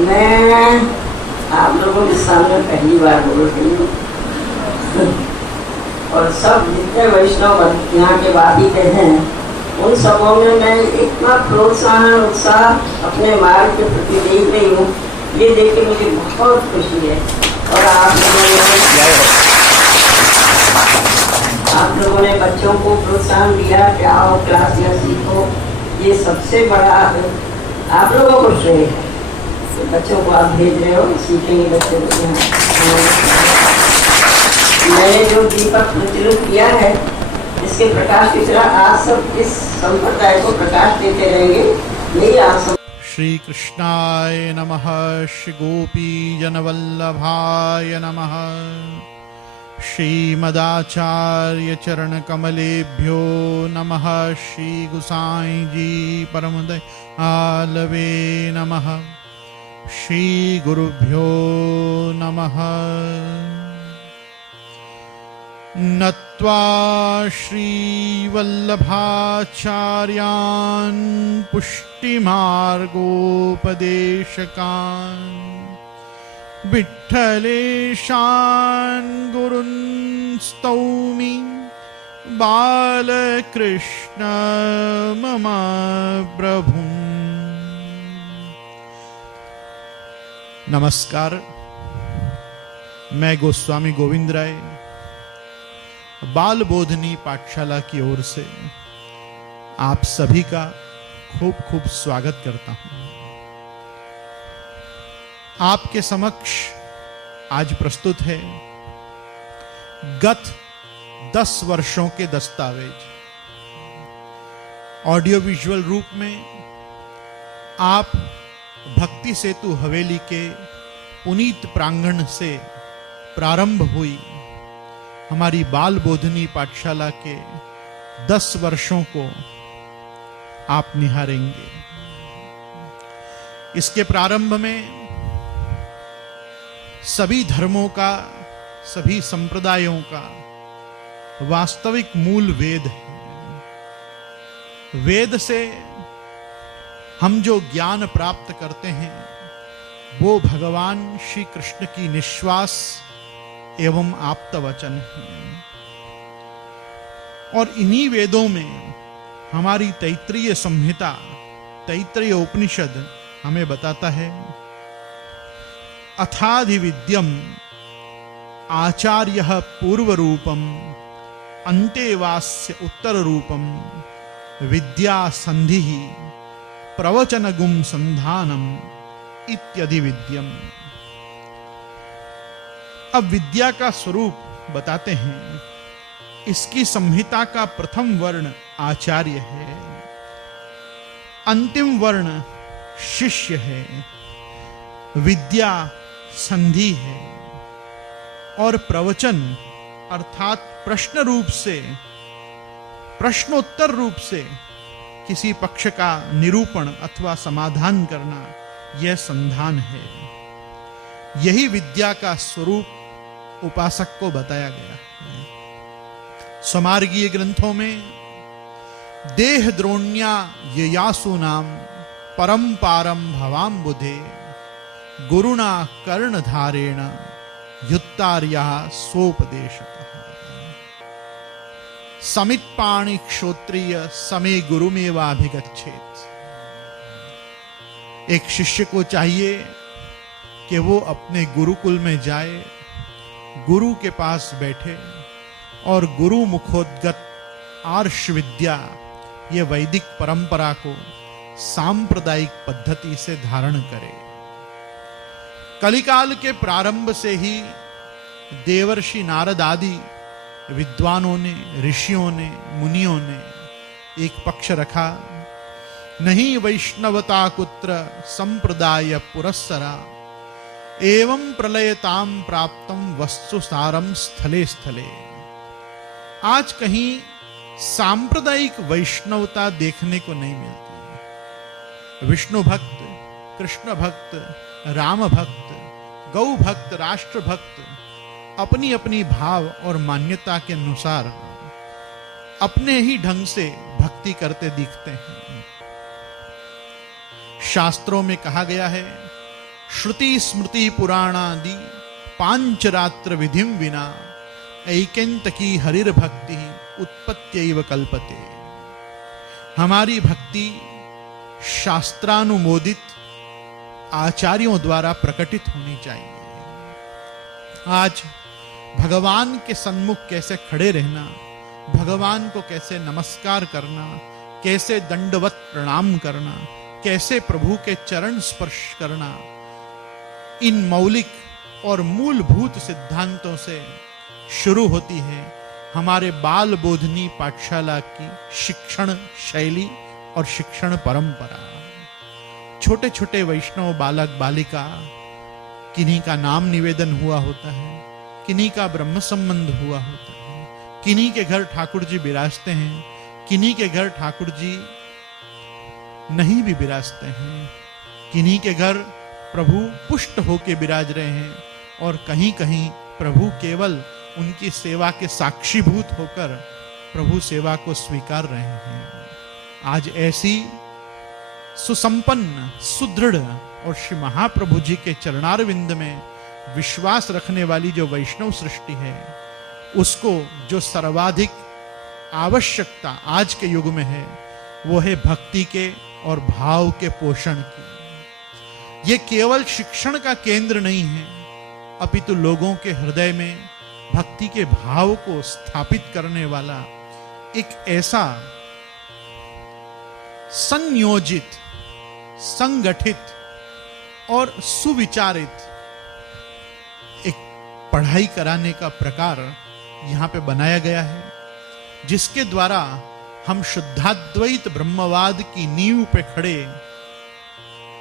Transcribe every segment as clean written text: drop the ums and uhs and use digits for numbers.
मैं आप लोगों के सामने पहली बार बोल रही हूँ और सब जितने वैष्णव यहाँ के वादी हैं उन सबों में मैं इतना प्रोत्साहन उत्साह अपने मार्ग के प्रति देख रही हूँ, ये देख के मुझे बहुत खुशी है। और आप लोगों ने बच्चों को प्रोत्साहन दिया कि आओ क्लास में सीखो, ये सबसे बड़ा आप लोगों को श्रेय है। तो बच्चों को आप भेज रहे हो, सीखेंगे बच्चे को। मैंने जो दीपक प्रज्वलित किया है इसके प्रकाश की तरह आज सब इस संप्रदाय को प्रकाश देते रहेंगे। यही आप सब। श्री कृष्णाय नमः, श्री गोपी जनवल्लभाय नमः, श्रीमदाचार्य चरण कमलेभ्यो नमः, श्री गुसाई जी परम दयालवे नमः, श्री गुरुभ्यो नमः। नत्वा श्रीवल्लभाचार्यान् पुष्टिमार्गोपदेशकान् विठ्ठलेशान् गुरून् स्तौमि बालकृष्ण मम प्रभुम्। नमस्कार, मैं गोस्वामी गोविंद राय बाल बोधनी पाठशाला की ओर से आप सभी का खूब खूब स्वागत करता हूं। आपके समक्ष आज प्रस्तुत है गत 10 वर्षों के दस्तावेज। ऑडियो विजुअल रूप में आप भक्ति सेतु हवेली के पुनीत प्रांगण से प्रारंभ हुई हमारी बाल बोधनी पाठशाला के 10 वर्षों को आप निहारेंगे। इसके प्रारंभ में सभी धर्मों का, सभी संप्रदायों का वास्तविक मूल वेद है। वेद से हम जो ज्ञान प्राप्त करते हैं वो भगवान श्री कृष्ण की निश्वास एवं आप्त वचन है। और इन्हीं वेदों में हमारी तैत्रीय संहिता, तैत्रीय उपनिषद हमें बताता है अथाधिविद्यम आचार्यः पूर्व रूपम अन्तेवास्य उत्तर रूपम विद्या संधि प्रवचन गुम संधानम इत्यधि विद्यम। अब विद्या का स्वरूप बताते हैं। इसकी संहिता का प्रथम वर्ण आचार्य है, अंतिम वर्ण शिष्य है, विद्या संधि है और प्रवचन अर्थात प्रश्न रूप से, प्रश्नोत्तर रूप से किसी पक्ष का निरूपण अथवा समाधान करना, यह संधान है। यही विद्या का स्वरूप उपासक को बताया गया है। स्वमार्गीय ग्रंथों में देह द्रोण्या ययासु नाम परंपारम भवाम्बुधे गुरुणा कर्णधारेण युत्तार्या सोपदेशतः समित्पाणि क्षोत्रिय समे गुरुमेवाभिगच्छेत्। एक शिष्य को चाहिए कि वो अपने गुरुकुल में जाए, गुरु के पास बैठे और गुरु मुखोद्गत आर्ष विद्या, ये वैदिक परंपरा को सांप्रदायिक पद्धति से धारण करे। कलिकाल के प्रारंभ से ही देवर्षि नारद आदि विद्वानों ने, ऋषियों ने, मुनियों ने एक पक्ष रखा, नहीं वैष्णवता कुत्र संप्रदाय पुरस्सरा एवं प्रलयताम प्राप्तम वस्तु सारम स्थले स्थले। आज कहीं सांप्रदायिक वैष्णवता देखने को नहीं मिलती। विष्णु भक्त, कृष्ण भक्त, राम भक्त, गौ भक्त, राष्ट्र भक्त अपनी अपनी भाव और मान्यता के अनुसार अपने ही ढंग से भक्ति करते दिखते हैं। शास्त्रों में कहा गया है श्रुति स्मृति पुराणादि पांचरात्र विधिम विना ऐकंतकी हरिर भक्ति उत्पत्त्यैव कल्पते। हमारी भक्ति शास्त्रानुमोदित आचार्यों द्वारा प्रकटित होनी चाहिए। आज भगवान के सन्मुख कैसे खड़े रहना, भगवान को कैसे नमस्कार करना, कैसे दंडवत प्रणाम करना, कैसे प्रभु के चरण स्पर्श करना, इन मौलिक और मूलभूत सिद्धांतों से शुरू होती है हमारे बाल बोधनी पाठशाला की शिक्षण शैली और शिक्षण परंपरा। छोटे छोटे वैष्णव बालक बालिका, किन्हीं का नाम निवेदन हुआ होता है, किन्हीं का ब्रह्म संबंध हुआ होता है, किन्हीं के घर ठाकुर जी विराजते हैं, किन्हीं के घर ठाकुर जी नहीं भी विराजते हैं, किन्हीं के घर प्रभु पुष्ट होके विराज रहे हैं और कहीं कहीं प्रभु केवल उनकी सेवा के साक्षीभूत होकर प्रभु सेवा को स्वीकार रहे हैं। आज ऐसी सुसंपन्न सुदृढ़ और श्री महाप्रभु जी के चरणारविंद में विश्वास रखने वाली जो वैष्णव सृष्टि है, उसको जो सर्वाधिक आवश्यकता आज के युग में है वो है भक्ति के और भाव के पोषण की। ये केवल शिक्षण का केंद्र नहीं है, अपितु लोगों के हृदय में भक्ति के भाव को स्थापित करने वाला एक ऐसा संयोजित, संगठित और सुविचारित एक पढ़ाई कराने का प्रकार यहां पे बनाया गया है, जिसके द्वारा हम शुद्धाद्वैत ब्रह्मवाद की नींव पे खड़े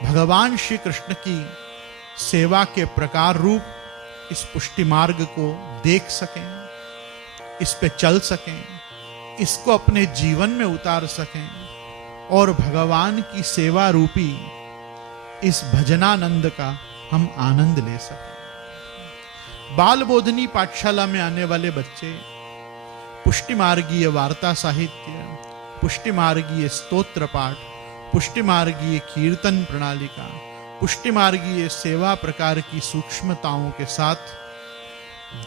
भगवान श्री कृष्ण की सेवा के प्रकार रूप इस पुष्टि मार्ग को देख सकें, इस पे चल सकें, इसको अपने जीवन में उतार सकें और भगवान की सेवा रूपी इस भजनानंद का हम आनंद ले सकें। बाल बोधनी पाठशाला में आने वाले बच्चे पुष्टि मार्गीय वार्ता साहित्य, पुष्टि मार्गीय स्तोत्र पाठ, पुष्टि मार्गीय कीर्तन प्रणालिका, पुष्टि मार्गीय सेवा प्रकार की सूक्ष्मताओं के साथ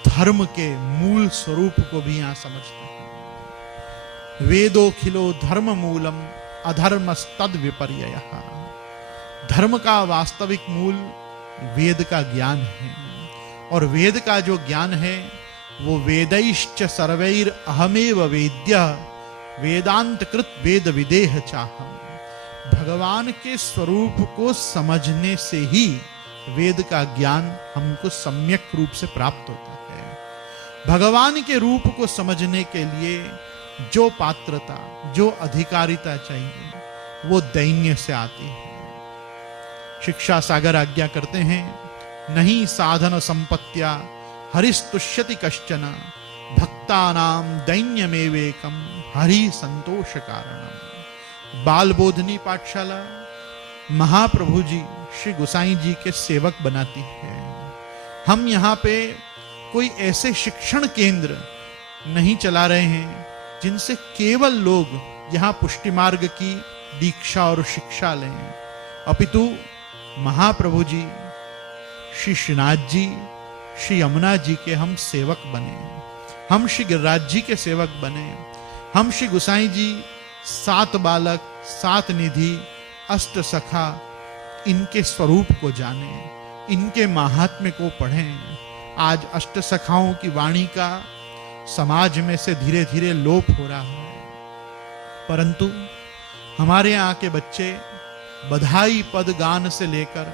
धर्म के मूल स्वरूप को भी यहां समझते हैं। वेदोखिलो धर्म मूलम अधर्मस्तद विपर्ययः। धर्म का वास्तविक मूल वेद का ज्ञान है और वेद का जो ज्ञान है वो वेदैश्च सर्वैर अहमेव वेद्यः वेदांत कृत वेद विदेह चाहम। भगवान के स्वरूप को समझने से ही वेद का ज्ञान हमको सम्यक रूप से प्राप्त होता है। भगवान के रूप को समझने के लिए जो पात्रता, जो अधिकारिता चाहिए वो दैन्य से आती है। शिक्षा सागर आज्ञा करते हैं, नहीं साधन संपत्त्या हरिस्तुष्यति कश्चन भक्तानाम दैन्यमेवेकम हरि संतोष कारणम। बाल बोधनी पाठशाला महाप्रभु जी श्री गोसाई जी के सेवक बनाती है। हम यहाँ पे कोई ऐसे शिक्षण केंद्र नहीं चला रहे हैं जिनसे केवल लोग यहाँ पुष्टि मार्ग की दीक्षा और शिक्षा लें, अपितु महाप्रभु जी श्री श्रीनाथ जी, श्री यमुना जी के हम सेवक बने, हम श्री गिरिराज जी के सेवक बने, हम श्री गोसाई जी 7 बालक 7 निधि 8 सखा इनके स्वरूप को जाने, इनके महात्म्य को पढ़ें। आज 8 सखाओं की वाणी का समाज में से धीरे धीरे लोप हो रहा है, परंतु हमारे यहाँ के बच्चे बधाई पद गान से लेकर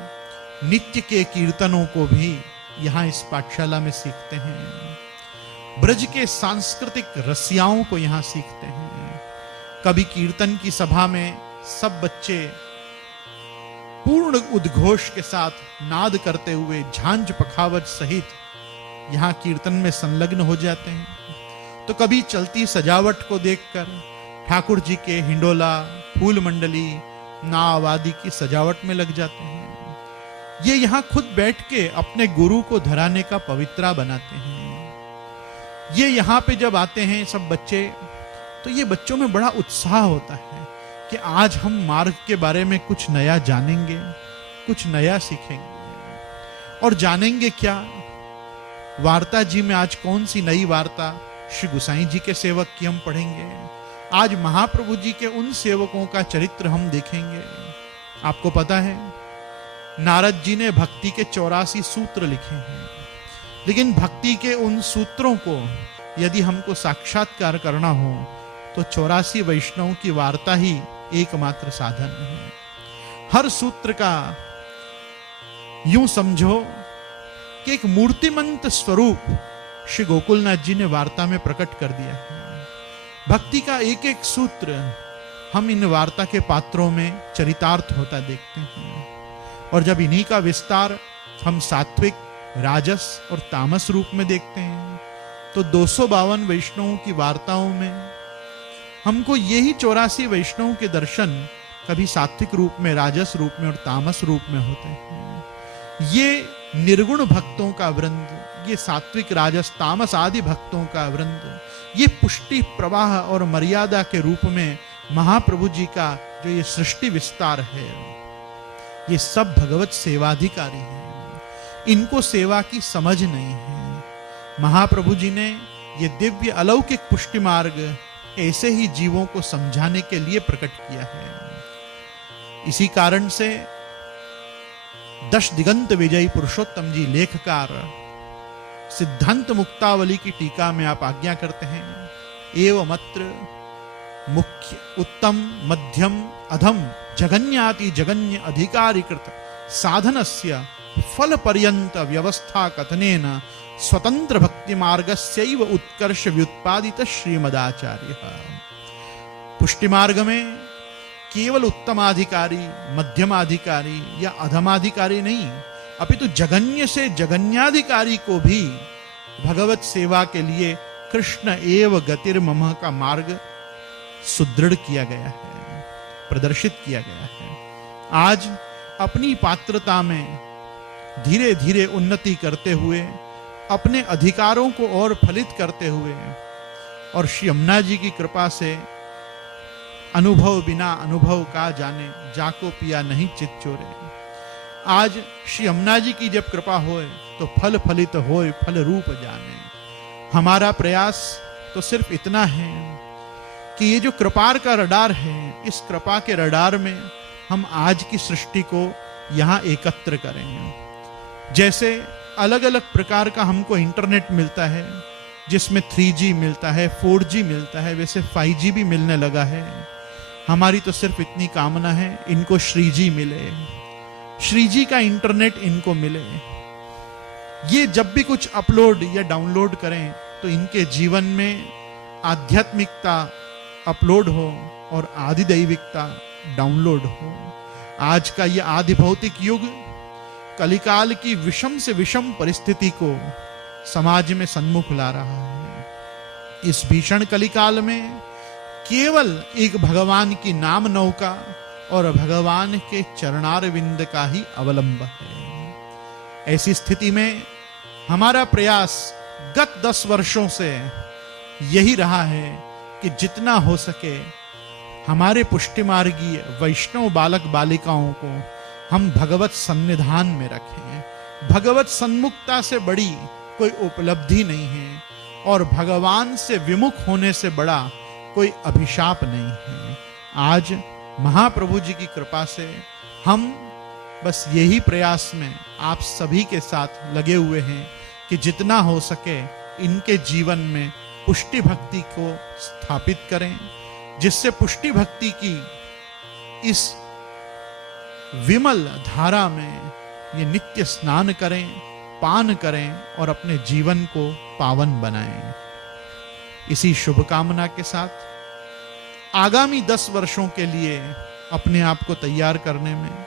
नित्य के कीर्तनों को भी यहाँ इस पाठशाला में सीखते हैं। ब्रज के सांस्कृतिक रसियाओं को यहाँ सीखते हैं। कभी कीर्तन की सभा में सब बच्चे पूर्ण उद्घोष के साथ नाद करते हुए झांझ पखावज सहित यहाँ कीर्तन में संलग्न हो जाते हैं, तो कभी चलती सजावट को देखकर ठाकुर जी के हिंडोला, फूल मंडली, नाव आदि की सजावट में लग जाते हैं। ये यहाँ खुद बैठ के अपने गुरु को धराने का पवित्रा बनाते हैं। ये यहाँ पे जब आते हैं सब बच्चे, तो ये बच्चों में बड़ा उत्साह होता है कि आज हम मार्ग के बारे में कुछ नया जानेंगे, कुछ नया सीखेंगे। और जानेंगे क्या वार्ता जी में आज कौन सी नई वार्ता श्री गुसाई जी के सेवक की हम पढ़ेंगे। आज महाप्रभु जी के उन सेवकों का चरित्र हम देखेंगे। आपको पता है नारद जी ने भक्ति के 84 सूत्र लिखे हैं, लेकिन भक्ति के उन सूत्रों को यदि हमको साक्षात्कार करना हो तो 84 वैष्णवों की वार्ता ही एकमात्र साधन है। हर सूत्र का यूं समझो कि एक मूर्तिमंत स्वरूप श्री गोकुलनाथ जी ने वार्ता में प्रकट कर दिया है। भक्ति का एक एक सूत्र हम इन वार्ता के पात्रों में चरितार्थ होता देखते हैं, और जब इन्हीं का विस्तार हम सात्विक, राजस और तामस रूप में देखते हैं तो 252 वैष्णवों की वार्ताओं में हमको यही 84 वैष्णवों के दर्शन कभी सात्विक रूप में, राजस रूप में और तामस रूप में होते हैं। ये निर्गुण भक्तों का वृंद, ये सात्विक, राजस, तामस आदि भक्तों का वृंद, ये पुष्टि, प्रवाह और मर्यादा के रूप में महाप्रभु जी का जो ये सृष्टि विस्तार है, ये सब भगवत सेवाधिकारी हैं। इनको सेवा की समझ नहीं है। महाप्रभु जी ने ये दिव्य अलौकिक पुष्टि मार्ग ऐसे ही जीवों को समझाने के लिए प्रकट किया है। इसी कारण से दश दिगंत विजयी पुरुषोत्तम जी लेखकार सिद्धांत मुक्तावली की टीका में आप आज्ञा करते हैं, एवमत्र मुख्य उत्तम मध्यम अधम जगन्याति जगन्य अधिकारीकृत साधनस्य फल पर्यंत व्यवस्था कथनेन स्वतंत्र भक्ति मार्गस्यैव उत्कर्ष व्युत्पादित श्रीमदाचार्य। पुष्टि मार्ग में केवल उत्तमाधिकारी, मध्यमाधिकारी या अधमाधिकारी नहीं, अपितु जगन्य से जगन्याधिकारी को भी भगवत सेवा के लिए कृष्ण एव गतिर्मम का मार्ग सुदृढ़ किया गया है, प्रदर्शित किया गया है। आज अपनी पात्रता में धीरे धीरे उन्नति करते हुए, अपने अधिकारों को और फलित करते हुए, और श्री यमुना जी की कृपा से अनुभव बिना अनुभव का जाने, जाको पिया नहीं चित चोरे। आज श्री यमुना जी की जब कृपा होए तो फल फलित होए फल रूप जाने। हमारा प्रयास तो सिर्फ इतना है कि ये जो कृपार का रडार है, इस कृपा के रडार में हम आज की सृष्टि को यहाँ एकत्र करें। जैसे अलग अलग प्रकार का हमको इंटरनेट मिलता है, जिसमें 3G मिलता है, 4G मिलता है, वैसे 5G भी मिलने लगा है। हमारी तो सिर्फ इतनी कामना है इनको श्रीजी मिले, श्रीजी का इंटरनेट इनको मिले। ये जब भी कुछ अपलोड या डाउनलोड करें तो इनके जीवन में आध्यात्मिकता अपलोड हो और आदि दैविकता डाउनलोड हो। आज का ये आदि भौतिक युग कलिकाल की विषम से विषम परिस्थिति को समाज में सन्मुख ला रहा है। इस भीषण कलिकाल में केवल एक भगवान की नाम नौका और भगवान के चरणारविंद का ही अवलंब है। ऐसी स्थिति में हमारा प्रयास गत 10 वर्षों से यही रहा है कि जितना हो सके हमारे पुष्टि मार्गीय वैष्णव बालक बालिकाओं को हम भगवत सन्निधान में रखें। भगवत सन्मुखता से बड़ी कोई उपलब्धि नहीं है और भगवान से विमुख होने से बड़ा कोई अभिशाप नहीं है। आज महाप्रभु जी की कृपा से हम बस यही प्रयास में आप सभी के साथ लगे हुए हैं कि जितना हो सके इनके जीवन में पुष्टि भक्ति को स्थापित करें, जिससे पुष्टि भक्ति की इस विमल धारा में ये नित्य स्नान करें, पान करें और अपने जीवन को पावन बनाएं। इसी शुभकामना के साथ आगामी 10 वर्षों के लिए अपने आप को तैयार करने में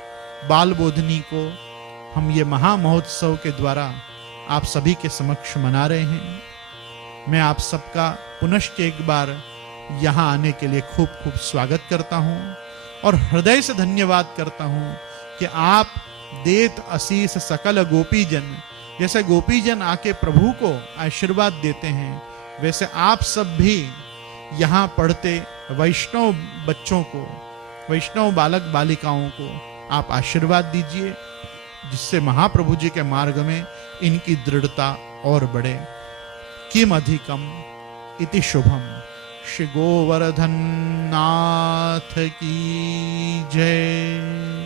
बाल बोधनी को हम ये महा महोत्सव के द्वारा आप सभी के समक्ष मना रहे हैं। मैं आप सबका पुनश्च एक बार यहाँ आने के लिए खूब खूब स्वागत करता हूँ और हृदय से धन्यवाद करता हूँ कि आप देत असीस सकल गोपीजन, जैसे गोपीजन आके प्रभु को आशीर्वाद देते हैं, वैसे आप सब भी यहाँ पढ़ते वैष्णव बच्चों को, वैष्णव बालक बालिकाओं को आप आशीर्वाद दीजिए। जिससे महाप्रभु जी के मार्ग में इनकी दृढ़ता और बढ़े। किम अधिकम इति शुभम। श्री गोवर्धन नाथ की जय।